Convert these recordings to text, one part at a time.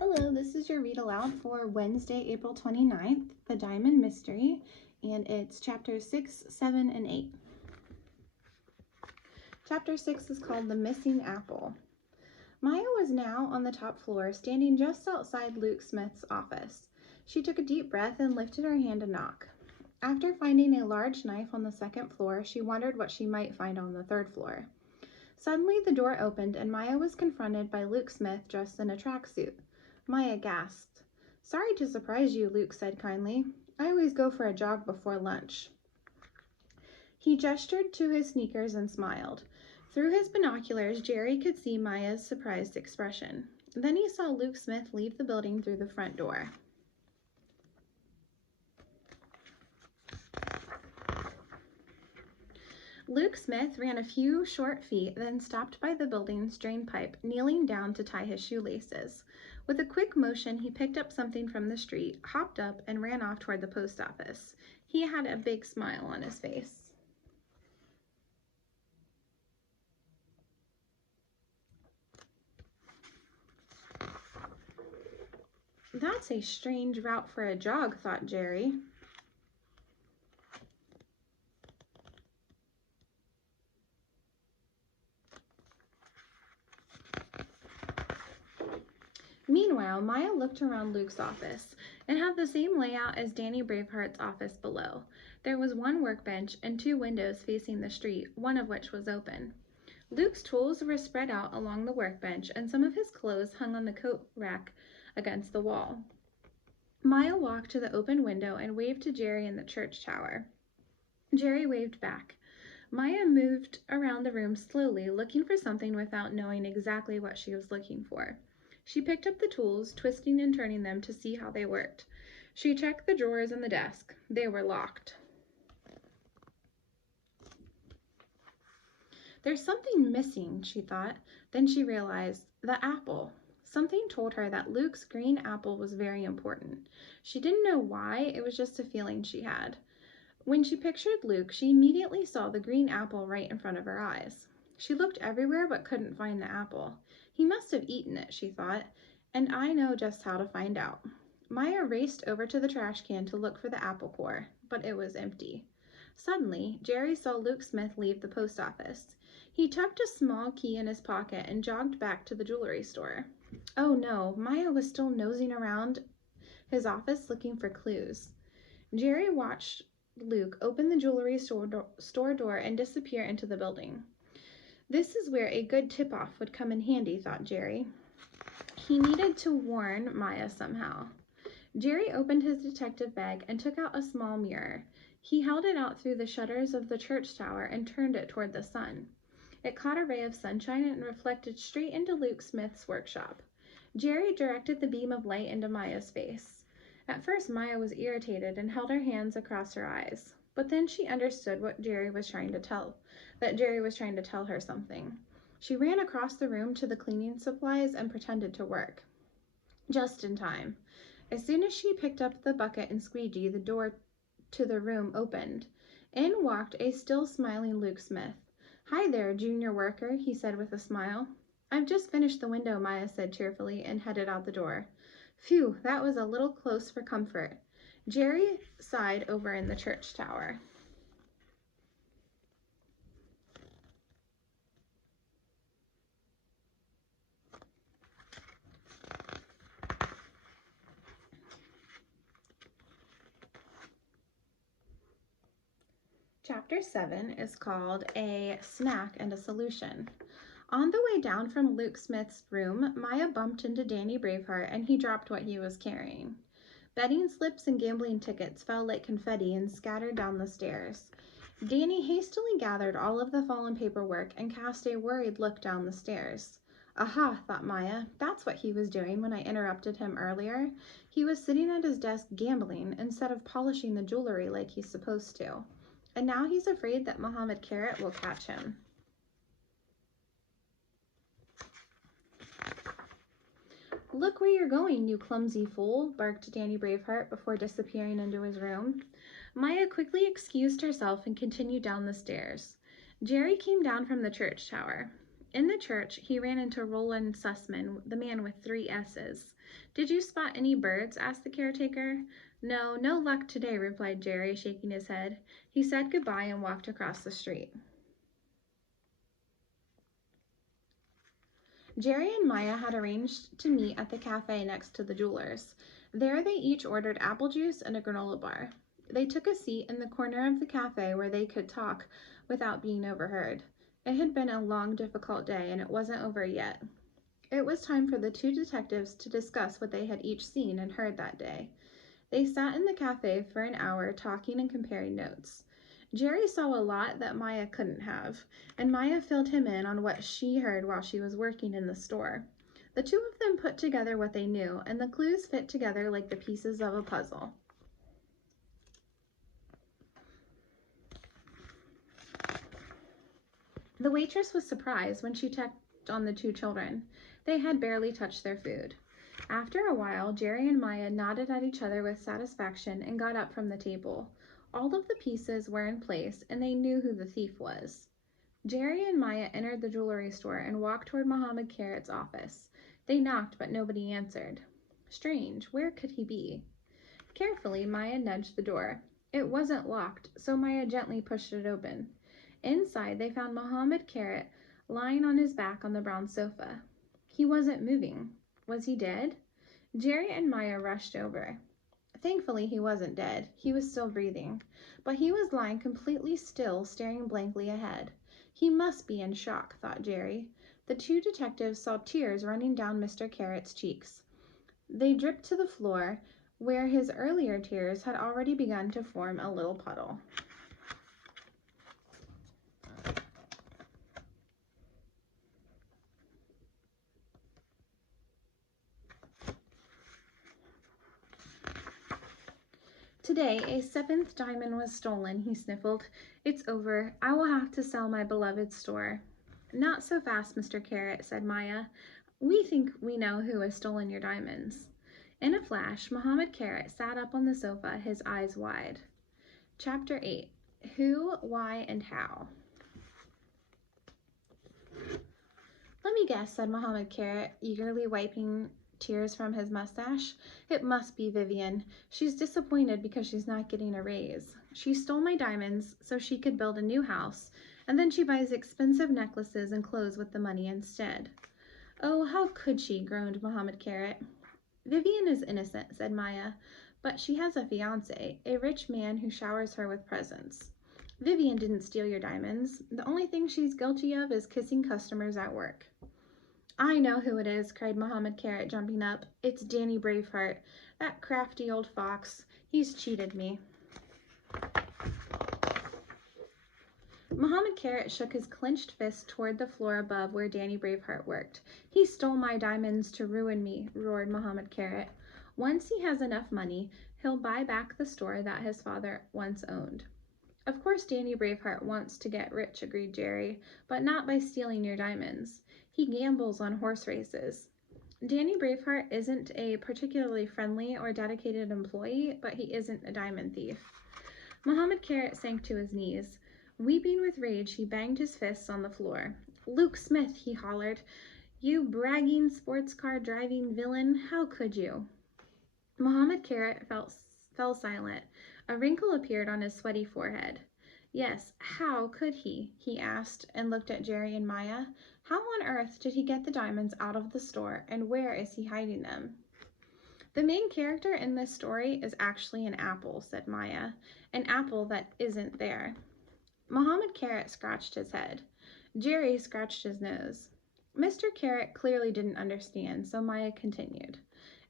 Hello, this is your read aloud for Wednesday, April 29th, The Diamond Mystery, and it's chapters 6, 7, and 8. Chapter 6 is called The Missing Apple. Maya was now on the top floor, standing just outside Luke Smith's office. She took a deep breath and lifted her hand to knock. After finding a large knife on the second floor, she wondered what she might find on the third floor. Suddenly, the door opened, and Maya was confronted by Luke Smith dressed in a tracksuit. Maya gasped. "Sorry to surprise you," Luke said kindly. "I always go for a jog before lunch." He gestured to his sneakers and smiled. Through his binoculars, Jerry could see Maya's surprised expression. Then he saw Luke Smith leave the building through the front door. Luke Smith ran a few short feet, then stopped by the building's drain pipe, kneeling down to tie his shoelaces. With a quick motion, he picked up something from the street, hopped up, and ran off toward the post office. He had a big smile on his face. "That's a strange route for a jog," thought Jerry. Meanwhile, Maya looked around Luke's office. It had the same layout as Danny Braveheart's office below. There was one workbench and two windows facing the street, one of which was open. Luke's tools were spread out along the workbench, and some of his clothes hung on the coat rack against the wall. Maya walked to the open window and waved to Jerry in the church tower. Jerry waved back. Maya moved around the room slowly, looking for something without knowing exactly what she was looking for. She picked up the tools, twisting and turning them to see how they worked. She checked the drawers in the desk. They were locked. "There's something missing," she thought. Then she realized the apple. Something told her that Luke's green apple was very important. She didn't know why, it was just a feeling she had. When she pictured Luke, she immediately saw the green apple right in front of her eyes. She looked everywhere but couldn't find the apple. "He must have eaten it," she thought, "and I know just how to find out." Maya raced over to the trash can to look for the apple core, but it was empty. Suddenly, Jerry saw Luke Smith leave the post office. He tucked a small key in his pocket and jogged back to the jewelry store. Oh no, Maya was still nosing around his office looking for clues. Jerry watched Luke open the jewelry store door and disappear into the building. This is where a good tip-off would come in handy, thought Jerry. He needed to warn Maya somehow. Jerry opened his detective bag and took out a small mirror. He held it out through the shutters of the church tower and turned it toward the sun. It caught a ray of sunshine and reflected straight into Luke Smith's workshop. Jerry directed the beam of light into Maya's face. At first, Maya was irritated and held her hands across her eyes. But then she understood that Jerry was trying to tell her something. She ran across the room to the cleaning supplies and pretended to work. Just in time. As soon as she picked up the bucket and squeegee, the door to the room opened. In walked a still smiling Luke Smith. "Hi there, junior worker," he said with a smile. "I've just finished the window," Maya said cheerfully and headed out the door. Phew, that was a little close for comfort. Jerry sighed over in the church tower. Chapter 7 is called A Snack and a Solution. On the way down from Luke Smith's room, Maya bumped into Danny Braveheart and he dropped what he was carrying. Betting slips and gambling tickets fell like confetti and scattered down the stairs. Danny hastily gathered all of the fallen paperwork and cast a worried look down the stairs. Aha, thought Maya, that's what he was doing when I interrupted him earlier. He was sitting at his desk gambling instead of polishing the jewelry like he's supposed to. And now he's afraid that Mohammed Carrot will catch him. "Look where you're going, you clumsy fool," barked Danny Braveheart before disappearing into his room. Maya quickly excused herself and continued down the stairs. Jerry came down from the church tower. In the church, he ran into Roland Sussman, the man with 3 S's. "Did you spot any birds?" asked the caretaker. "No, no luck today," replied Jerry, shaking his head. He said goodbye and walked across the street. Jerry and Maya had arranged to meet at the cafe next to the jeweler's. There they each ordered apple juice and a granola bar. They took a seat in the corner of the cafe where they could talk without being overheard. It had been a long, difficult day, and it wasn't over yet. It was time for the 2 detectives to discuss what they had each seen and heard that day. They sat in the cafe for an hour, talking and comparing notes. Jerry saw a lot that Maya couldn't have, and Maya filled him in on what she heard while she was working in the store. The 2 of them put together what they knew, and the clues fit together like the pieces of a puzzle. The waitress was surprised when she checked on the 2 children. They had barely touched their food. After a while, Jerry and Maya nodded at each other with satisfaction and got up from the table. All of the pieces were in place, and they knew who the thief was. Jerry and Maya entered the jewelry store and walked toward Mohammed Carrot's office. They knocked, but nobody answered. Strange, where could he be? Carefully, Maya nudged the door. It wasn't locked, so Maya gently pushed it open. Inside, they found Mohammed Carrot lying on his back on the brown sofa. He wasn't moving. Was he dead? Jerry and Maya rushed over. Thankfully, he wasn't dead. He was still breathing. But he was lying completely still, staring blankly ahead. He must be in shock, thought Jerry. The 2 detectives saw tears running down Mr. Carrot's cheeks. They dripped to the floor, where his earlier tears had already begun to form a little puddle. Today, a 7th diamond was stolen, he sniffled. It's over. I will have to sell my beloved store. Not so fast, Mr. Carrot, said Maya. We think we know who has stolen your diamonds. In a flash, Mohammed Carrot sat up on the sofa, his eyes wide. Chapter 8. Who, Why, and How. Let me guess, said Mohammed Carrot, eagerly wiping tears from his mustache. It must be Vivian. She's disappointed because she's not getting a raise. She stole my diamonds so she could build a new house, and then she buys expensive necklaces and clothes with the money instead. Oh, how could she, groaned Mohammed Carrot. Vivian is innocent, said Maya, but she has a fiancé, a rich man who showers her with presents. Vivian didn't steal your diamonds. The only thing she's guilty of is kissing customers at work. I know who it is, cried Mohammed Carrot, jumping up. It's Danny Braveheart, that crafty old fox. He's cheated me. Mohammed Carrot shook his clenched fist toward the floor above where Danny Braveheart worked. He stole my diamonds to ruin me, roared Mohammed Carrot. Once he has enough money, he'll buy back the store that his father once owned. Of course Danny Braveheart wants to get rich, agreed Jerry, but not by stealing your diamonds. He gambles on horse races. Danny Braveheart isn't a particularly friendly or dedicated employee, but he isn't a diamond thief. Mohammed Carrot sank to his knees. Weeping with rage, he banged his fists on the floor. Luke Smith, he hollered. You bragging sports car driving villain, how could you? Mohammed Carrot fell silent. A wrinkle appeared on his sweaty forehead. Yes, how could he asked, and looked at Jerry and Maya. How on earth did he get the diamonds out of the store, and where is he hiding them? The main character in this story is actually an apple, said Maya. An apple that isn't there. Mohammed Carrot scratched his head. Jerry scratched his nose. Mr. Carrot clearly didn't understand, so Maya continued.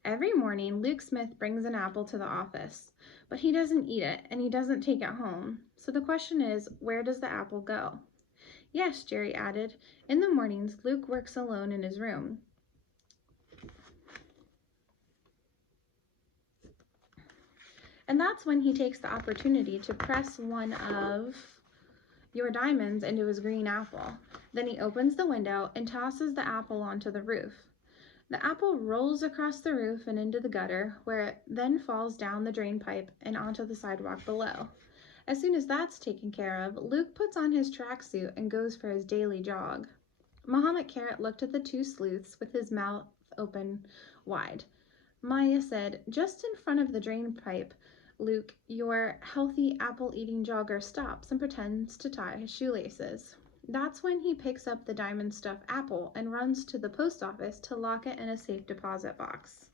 Every morning, Luke Smith brings an apple to the office, but he doesn't eat it, and he doesn't take it home. So the question is, where does the apple go? Yes, Jerry added. In the mornings, Luke works alone in his room. And that's when he takes the opportunity to press one of your diamonds into his green apple. Then he opens the window and tosses the apple onto the roof. The apple rolls across the roof and into the gutter, where it then falls down the drain pipe and onto the sidewalk below. As soon as that's taken care of, Luke puts on his tracksuit and goes for his daily jog. Muhammad Carrot looked at the two sleuths with his mouth open wide. Maya said, "Just in front of the drain pipe, Luke, your healthy apple-eating jogger stops and pretends to tie his shoelaces. That's when he picks up the diamond-stuffed apple and runs to the post office to lock it in a safe deposit box."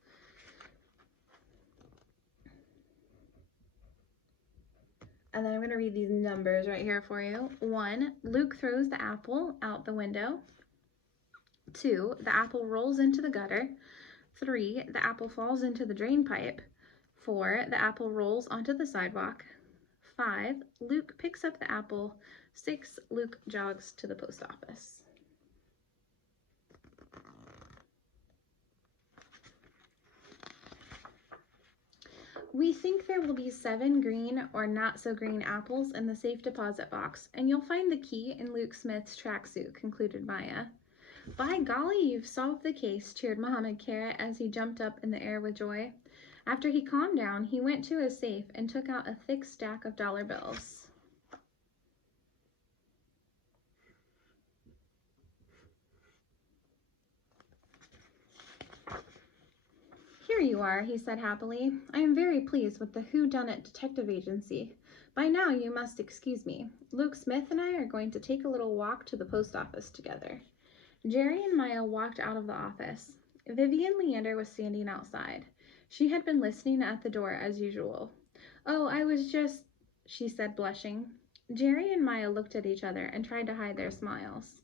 And then I'm going to read these numbers right here for you. 1, Luke throws the apple out the window. 2, the apple rolls into the gutter. 3, the apple falls into the drain pipe. 4, the apple rolls onto the sidewalk. 5, Luke picks up the apple. 6, Luke jogs to the post office. We think there will be 7 green or not so green apples in the safe deposit box, and you'll find the key in Luke Smith's tracksuit, concluded Maya. By golly, you've solved the case, cheered Muhammad Carrot as he jumped up in the air with joy. After he calmed down, he went to his safe and took out a thick stack of dollar bills. "Here you are," he said happily. "I am very pleased with the whodunit detective agency. By now you must excuse me. Luke Smith and I are going to take a little walk to the post office together." Jerry and Maya walked out of the office. Vivian Leander was standing outside. She had been listening at the door as usual. "Oh, I was just," she said, blushing. Jerry and Maya looked at each other and tried to hide their smiles.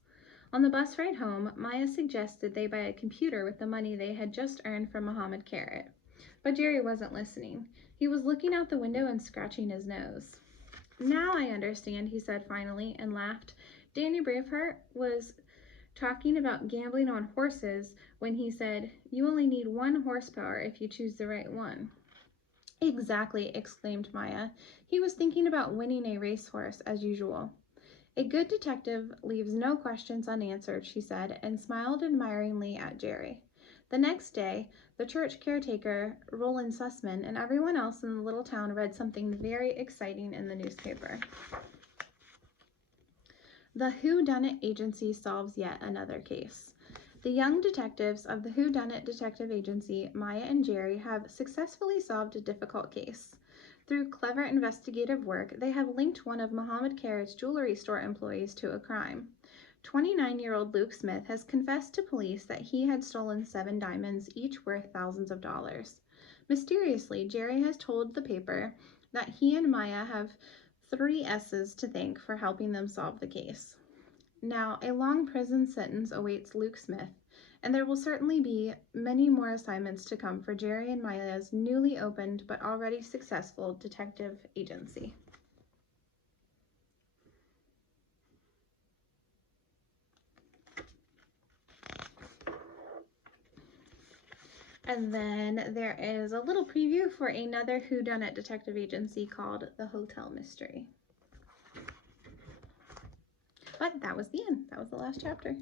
On the bus ride home, Maya suggested they buy a computer with the money they had just earned from Muhammad Carrot. But Jerry wasn't listening. He was looking out the window and scratching his nose. "Now I understand," he said finally, and laughed. "Danny Braveheart was talking about gambling on horses when he said, 'You only need 1 horsepower if you choose the right one.'" "Exactly," exclaimed Maya. "He was thinking about winning a racehorse, as usual." "A good detective leaves no questions unanswered," she said, and smiled admiringly at Jerry. The next day, the church caretaker, Roland Sussman, and everyone else in the little town read something very exciting in the newspaper. The Whodunit Agency solves yet another case. The young detectives of the Whodunit Detective Agency, Maya and Jerry, have successfully solved a difficult case. Through clever investigative work, they have linked one of Muhammad Carrot's jewelry store employees to a crime. 29-year-old Luke Smith has confessed to police that he had stolen 7 diamonds, each worth thousands of dollars. Mysteriously, Jerry has told the paper that he and Maya have 3 S's to thank for helping them solve the case. Now, a long prison sentence awaits Luke Smith, and there will certainly be many more assignments to come for Jerry and Maya's newly opened but already successful detective agency. And then there is a little preview for another whodunit detective agency called The Hotel Mystery. But that was the end. That was the last chapter.